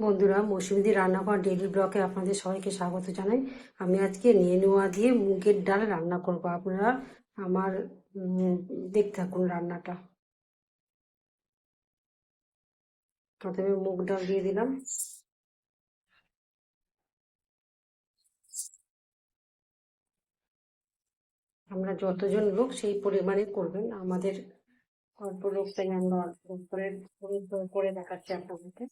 বন্ধুরা, মৌসুমীদি রান্নাঘর ডেইলি ব্লগে আপনাদের সবাইকে স্বাগত জানাই। আমি আজকে নেনুয়া দিয়ে মুগের ডাল রান্না করব। আপনারা আমার দেখতে থাকুন রান্নাটা। প্রথমে মুগ ডাল দিয়ে দিলাম। আমরা যতজন লোক সেই পরিমাণে করবেন। আমাদের অল্প লোক, তাই আমরা অল্প করে দেখাচ্ছি আপনাদেরকে।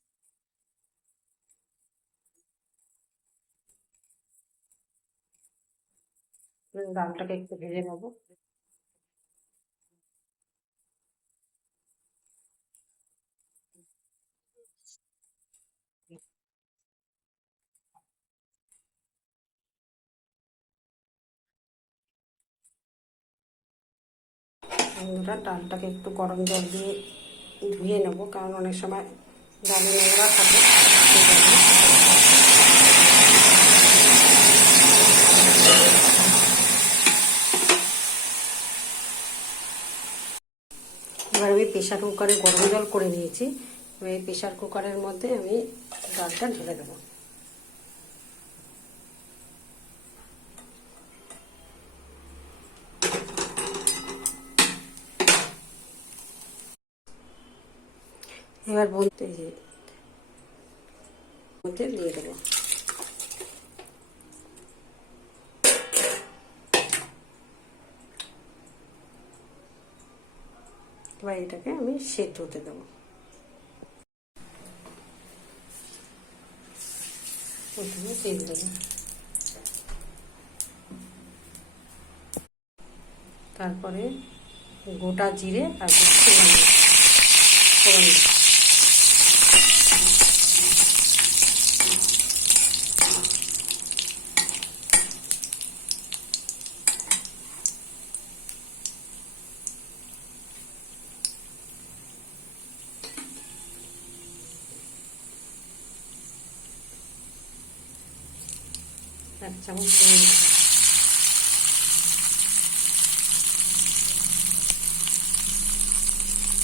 ডালটাকে একটু ভেজে নেবো। আমরা ডালটাকে একটু গরম জল দিয়ে ধুয়ে নেবো, কারণ অনেক সময় ডালে নোংরা থাকে। এবার আমি প্রেশার কুকারে গরম জল করে নিয়েছি। এবার এই প্রেশার কুকারের মধ্যে আমি ডালটা ঢেলে দেবো। এবার বলতে মধ্যে দিয়ে দেবো। এবার এটাকে আমি সেদ্ধ হতে দেবো। প্রথমে তেল দেবো, তারপরে গোটা জিরে আর ফোড়ন দেবো। এক চামচ নুন দেবো,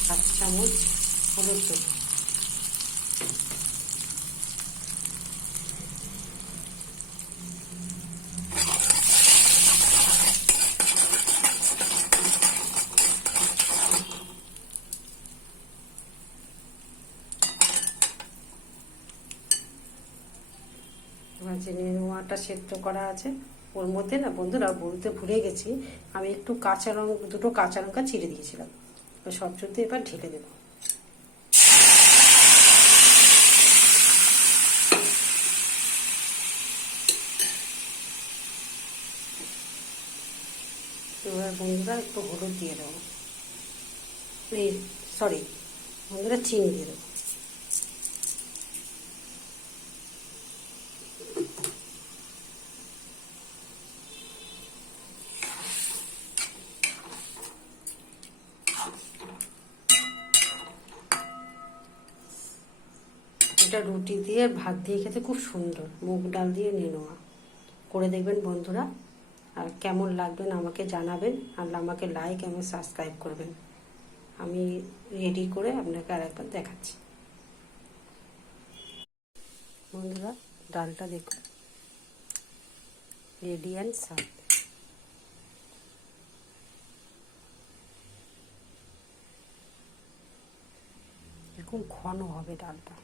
হাফ চামচ হলুদ দেবো, এবার যে নেনুয়াটা সেদ্ধ করা আছে ওর মধ্যে না বন্ধুরা, বলতে ভুলে গেছি, আমি একটু দুটো কাঁচা লঙ্কা চিড়ে দিয়েছিলাম। এবার সব শুদ্ধ এবার ঢেলে দেবো। এবার বন্ধুরা একটু হলুদ দিয়ে দেবো, বন্ধুরা চিনি দিয়ে দেবো। এটা রুটি দিয়ে ভাত দিয়ে খেতে খুব সুন্দর, মুগ ডাল দিয়ে নেনুয়া করে দেখবেন বন্ধুরা। আর কেমন লাগবেন আমাকে জানাবেন, আর আমাকে লাইক এবং সাবস্ক্রাইব করবেন। আমি রেডি করে আপনাকে আরেকবার দেখাচ্ছি। বন্ধুরা, ডালটা দেখুন রেডি অ্যান্ড সার্ভ। এরকম ঘন হবে ডালটা।